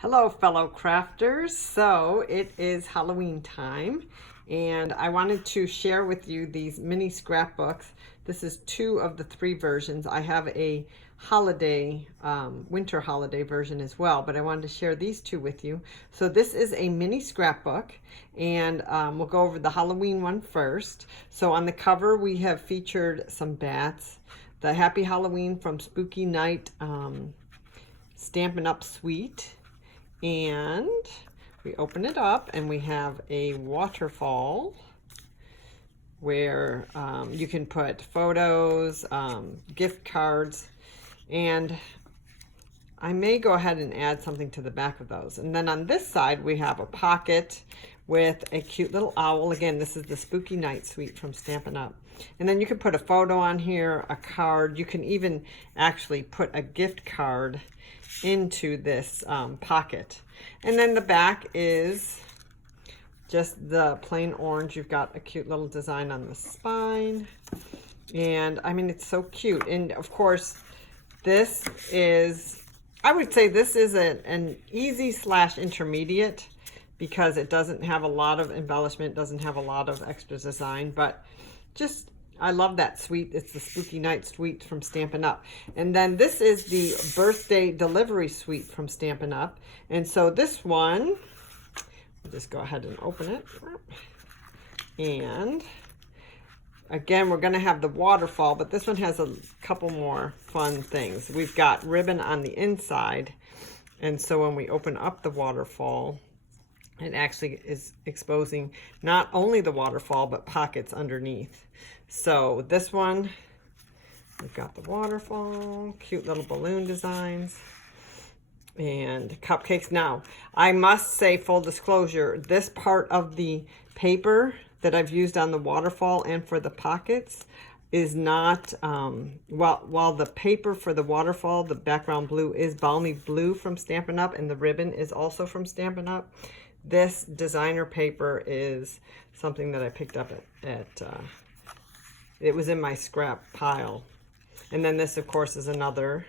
Hello, fellow crafters. So it is Halloween time, and I wanted to share with you these mini scrapbooks. This is two of the three versions. I have a holiday, winter holiday version as well, but I wanted to share these two with you. So this is a mini scrapbook, and we'll go over the Halloween one first. So on the cover, we have featured some bats, the Happy Halloween from Spooky Night Stampin' Up! Suite. And we open it up and we have a waterfall where you can put photos, gift cards, and I may go ahead and add something to the back of those. And then on this side we have a pocket with a cute little owl. Again, this is the Spooky Night Suite from Stampin' Up! And then you can put a photo on here, a card. You can even actually put a gift card into this pocket. And then the back is just the plain orange. You've got a cute little design on the spine. And I mean, it's so cute. And of course, this is, I would say this is an easy / intermediate because it doesn't have a lot of embellishment, doesn't have a lot of extra design, but just, I love that suite. It's the Spooky Night Suite from Stampin' Up! And then this is the Birthday Delivery Suite from Stampin' Up! And so this one, we'll just go ahead and open it. And again, we're going to have the waterfall, but this one has a couple more fun things. We've got ribbon on the inside. And so when we open up the waterfall, it actually is exposing not only the waterfall, but pockets underneath. So this one, we've got the waterfall, cute little balloon designs, and cupcakes. Now, I must say, full disclosure, this part of the paper that I've used on the waterfall and for the pockets is not, while the paper for the waterfall, the background blue, is Balmy Blue from Stampin' Up! And the ribbon is also from Stampin' Up!, this designer paper is something that I picked up it was in my scrap pile. And then this, of course, is another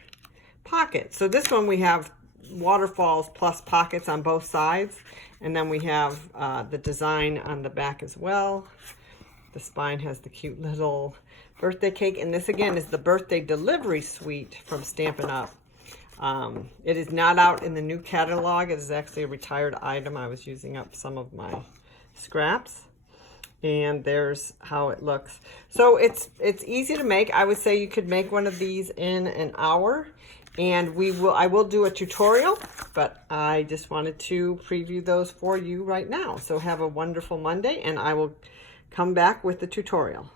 pocket. So this one we have waterfalls plus pockets on both sides. And then we have the design on the back as well. The spine has the cute little birthday cake. And this, again, is the Birthday Delivery Suite from Stampin' Up! It is not out in the new catalog. It is actually a retired item. I was using up some of my scraps. And there's how it looks. So it's easy to make. I would say you could make one of these in an hour. And I will do a tutorial, but I just wanted to preview those for you right now. So have a wonderful Monday, and I will come back with the tutorial.